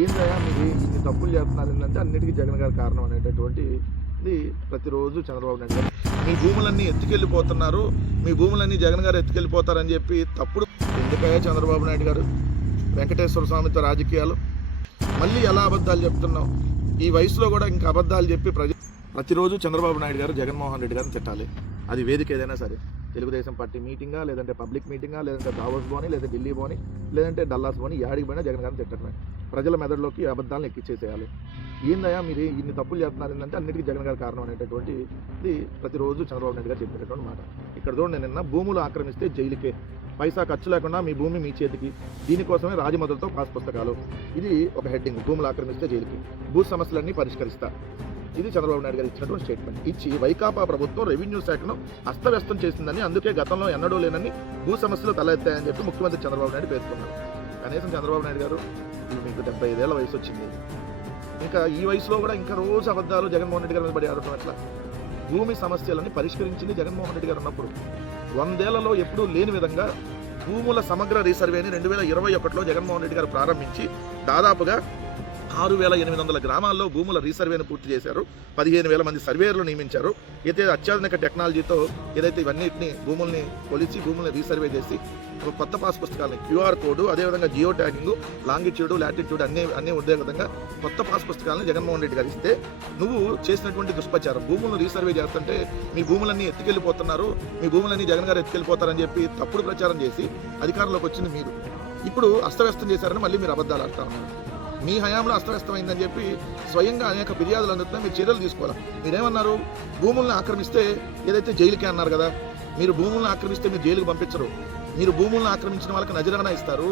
ఏందయ్యా మీరు ఇన్ని తప్పులు చేస్తున్నారు ఏంటంటే అన్నిటికీ జగన్ గారి కారణం అనేటటువంటిది ప్రతిరోజు చంద్రబాబు నాయుడు గారు మీ భూములన్నీ ఎత్తుకెళ్ళిపోతున్నారు, మీ భూములన్నీ జగన్ గారు ఎత్తుకెళ్ళిపోతారని చెప్పి తప్పుడు. ఎందుకయ్యా చంద్రబాబు నాయుడు గారు వెంకటేశ్వర స్వామితో రాజకీయాలు మళ్ళీ ఎలా అబద్ధాలు చెప్తున్నావు? ఈ వయసులో కూడా ఇంకా అబద్ధాలు చెప్పి ప్రతిరోజు చంద్రబాబు నాయుడు గారు జగన్మోహన్ రెడ్డి గారిని తిట్టాలి. అది వేదిక ఏదైనా సరే, తెలుగుదేశం పార్టీ మీటింగా, లేదంటే పబ్లిక్ మీటింగా, లేదంటే దావోస్ పోని, లేదా ఢిల్లీ పోని, లేదంటే డల్లాస్ పోని, యాడికి పోయినా జగన్ గారిని తిట్టడమే. ప్రజల మెదడులోకి అబద్ధాలను ఎక్కిచ్చేసేయాలి. ఏందయ్యా మీరు ఇన్ని తప్పులు చేస్తున్నారు ఏంటంటే అన్నిటికీ జగన్ గారి కారణం అనేటటువంటిది ప్రతిరోజు చంద్రబాబు నాయుడు గారు చెప్పేటటువంటి మాట. ఇక్కడ చూడండి, నిన్న భూములు ఆక్రమిస్తే జైలుకే, పైసా ఖర్చు లేకుండా మీ భూమి మీ చేతికి, దీనికోసమే రాజమదులతో పాస్ పుస్తకాలు. ఇది ఒక హెడ్డింగ్, భూములు ఆక్రమిస్తే జైలుకి, భూ సమస్యలన్నీ పరిష్కరిస్తా. ఇది చంద్రబాబు నాయుడు గారు ఇచ్చినటువంటి స్టేట్మెంట్. ఇచ్చి వైకాపా ప్రభుత్వం రెవెన్యూ శాఖను అస్తవ్యస్తం చేసిందని, అందుకే గతంలో ఎన్నడూ లేనని భూ సమస్యలు తలెత్తాయని చెప్పి ముఖ్యమంత్రి చంద్రబాబు నాయుడు పేర్కొన్నారు. కనీసం చంద్రబాబు నాయుడు గారు మీకు 75 ఏళ్ల వయసు వచ్చింది, ఇంకా ఈ వయసులో కూడా ఇంకా రోజు అబద్ధాలు జగన్మోహన్ రెడ్డి గారి మీద పడి ఆడటం ఎట్లా? భూమి సమస్యలని పరిష్కరించింది జగన్మోహన్ రెడ్డి గారు ఉన్నప్పుడు. 100 ఏళ్లలో ఎప్పుడూ లేని విధంగా భూముల సమగ్ర రీసర్వేని 2021లో జగన్మోహన్ రెడ్డి గారు ప్రారంభించి దాదాపుగా 6,800 గ్రామాల్లో భూముల రీసర్వేను పూర్తి చేశారు. 15,000 మంది సర్వేయర్లు నియమించారు. అయితే అత్యాధునిక టెక్నాలజీతో ఏదైతే ఇవన్నిటిని భూముల్ని కొలిచి భూముల్ని రీసర్వే చేసి ఒక కొత్త పాస్ పుస్తకాలని, QR కోడ్, అదేవిధంగా జియో ట్యాగింగ్, లాంగిట్యూడ్, లాటిట్యూడ్ అన్నీ ఉండే విధంగా కొత్త పాస్ పుస్తకాలను జగన్మోహన్ రెడ్డి గారు ఇస్తే నువ్వు చేసినటువంటి దుష్ప్రచారం, భూములను రీసర్వే చేస్తుంటే మీ భూములన్నీ ఎత్తుకెళ్ళిపోతున్నారు, మీ భూములన్నీ జగన్ గారు ఎత్తుకెళ్ళిపోతారని చెప్పి తప్పుడు ప్రచారం చేసి అధికారంలోకి వచ్చింది మీరు. ఇప్పుడు అస్తవ్యస్తం చేశారని మళ్ళీ మీరు అబద్ధాలు ఆడుతూ ఉన్నారు. మీ హయాంలో అస్తవ్యస్తమైందని చెప్పి స్వయంగా అనేక ఫిర్యాదులు అందుతున్నా మీరు చర్యలు తీసుకోవాలి. మీరేమన్నారు? భూములను ఆక్రమిస్తే ఏదైతే జైలుకే అన్నారు కదా, మీరు భూములను ఆక్రమిస్తే మీరు జైలుకు పంపించరు, మీరు భూములను ఆక్రమించిన వాళ్ళకి నజరానా ఇస్తారు.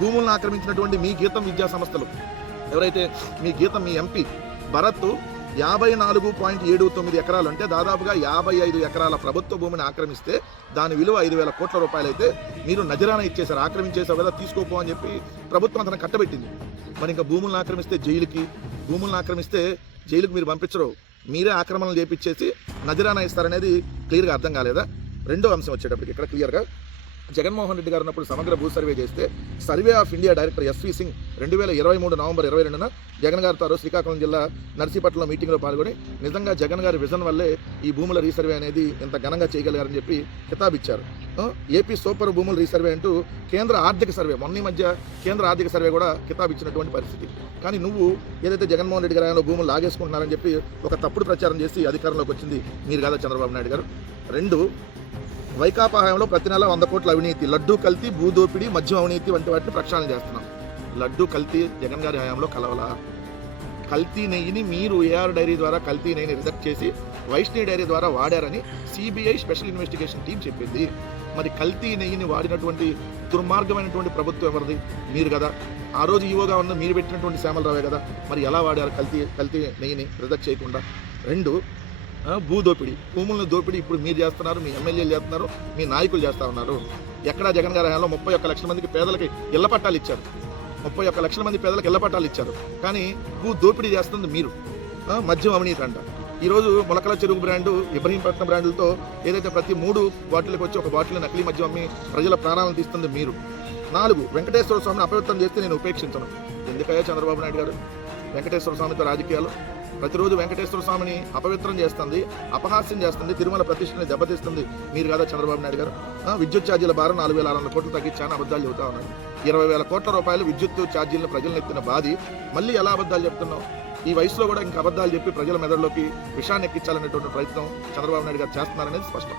భూములను ఆక్రమించినటువంటి మీ గీతం విద్యా సంస్థలు ఎవరైతే, మీ గీతం మీ ఎంపీ భరత్ 54.79 ఎకరాలు అంటే దాదాపుగా 55 ఎకరాల ప్రభుత్వ భూమిని ఆక్రమిస్తే దాని విలువ 5,000 కోట్ల రూపాయలు అయితే మీరు నజరానా ఇచ్చేశారు. ఆక్రమించేసావు కదా, తీసుకోపో అని చెప్పి ప్రభుత్వం అతను కట్టబెట్టింది. మరి ఇంకా భూములను ఆక్రమిస్తే భూములను ఆక్రమిస్తే జైలుకి మీరు పంపించరు, మీరే ఆక్రమణలు చేపించేసి నజరానా ఇస్తారనేది క్లియర్గా అర్థం కాలేదా? రెండో అంశం వచ్చేటప్పటికి ఇక్కడ క్లియర్గా జగన్మోహన్ రెడ్డి గారు ఉన్నప్పుడు సమగ్ర భూ సర్వే చేస్తే survey of India director SV Singh 2023 November 22న జగన్ గారితో శ్రీకాకుళం జిల్లా నర్సీపట్నంలో మీటింగ్లో పాల్గొని నిజంగా జగన్ గారి విజన్ వల్లే ఈ భూముల రీసర్వే అనేది ఇంత ఘనంగా చేయగలిగారని చెప్పి కితాబిచ్చారు. ఏపీ సూపర్ భూముల రీసర్వే అంటూ కేంద్ర ఆర్థిక సర్వే, మొన్న మధ్య కేంద్ర ఆర్థిక సర్వే కూడా కితాబిచ్చినటువంటి పరిస్థితి. కానీ నువ్వు ఏదైతే జగన్మోహన్ రెడ్డి గారు భూములు లాగేసుకుంటున్నారని చెప్పి ఒక తప్పుడు ప్రచారం చేసి అధికారంలోకి వచ్చింది మీరు కాదా చంద్రబాబు నాయుడు గారు? 2, వైకాపా హయాంలో ప్రతి నెల 100 కోట్ల అవినీతి, లడ్డూ కల్తీ, భూదోపిడీ, మద్యం అవినీతి వంటి వాటిని ప్రక్షాళన చేస్తున్నాం. లడ్డూ కల్తీ జగన్ గారి హయాంలో కలవలా. కల్తీ నెయ్యిని మీరు ఏఆర్ డైరీ ద్వారా కల్తీ నెయ్యిని రిజెక్ట్ చేసి వైష్ణవి డైరీ ద్వారా వాడారని సిబిఐ స్పెషల్ ఇన్వెస్టిగేషన్ టీం చెప్పింది. మరి కల్తీ నెయ్యిని వాడినటువంటి దుర్మార్గమైనటువంటి ప్రభుత్వం ఎవరిది? మీరు కదా. ఆ రోజు ఈవోగా ఉన్న మీరు పెట్టినటువంటి శ్యామలరావే కదా. మరి ఎలా వాడారు కల్తీ నెయ్యిని రిజెక్ట్ చేయకుండా? 2, భూదోపిడీ, భూములను దోపిడీ ఇప్పుడు మీరు చేస్తున్నారు, మీ ఎమ్మెల్యేలు చేస్తున్నారు, మీ నాయకులు చేస్తూ ఉన్నారు. ఎక్కడా జగన్ గారి హయాంలో 31 లక్షల మందికి పేదలకి ఇళ్ల పట్టాలు ఇచ్చారు. 31 లక్షల మంది పేదలకు ఇళ్ల పట్టాలు ఇచ్చారు. కానీ భూ దోపిడీ చేస్తుంది మీరు. మద్యం అవినీతి అంట. ఈరోజు మొలకల చెరువు బ్రాండు, ఇబ్రహీంపట్నం బ్రాండులతో ఏదైతే ప్రతి 3 బాటిల్కి వచ్చి ఒక బాటిల్ నకిలీ మద్యం అమ్మి ప్రజల ప్రాణాలను తీస్తుంది మీరు. 4, వెంకటేశ్వర స్వామిని అపవిత్రం చేస్తే నేను ఉపేక్షించను. ఎందుకయ్యా చంద్రబాబు నాయుడు గారు వెంకటేశ్వర స్వామితో రాజకీయాలు? ప్రతిరోజు వెంకటేశ్వర స్వామిని అపవిత్రం చేస్తుంది, అపహాస్యం చేస్తుంది, తిరుమల ప్రతిష్టని దెబ్బతీస్తుంది మీరు కదా చంద్రబాబు నాయుడు గారు. విద్యుత్ ఛార్జీల భారం 4,600 కోట్లు తగ్గించాలని అబద్ధాలు చెబుతా ఉన్నారు. 20,000 కోట్ల రూపాయలు విద్యుత్ ఛార్జీలను ప్రజలను ఎత్తిన బాధి మళ్ళీ ఎలా అబద్ధాలు చెప్తున్నావు? ఈ వయసులో కూడా ఇంకా అబద్ధాలు చెప్పి ప్రజల మెదడులోకి విషాన్ని ఎక్కించాలనేటువంటి ప్రయత్నం చంద్రబాబు నాయుడు గారు చేస్తున్నారనేది స్పష్టం.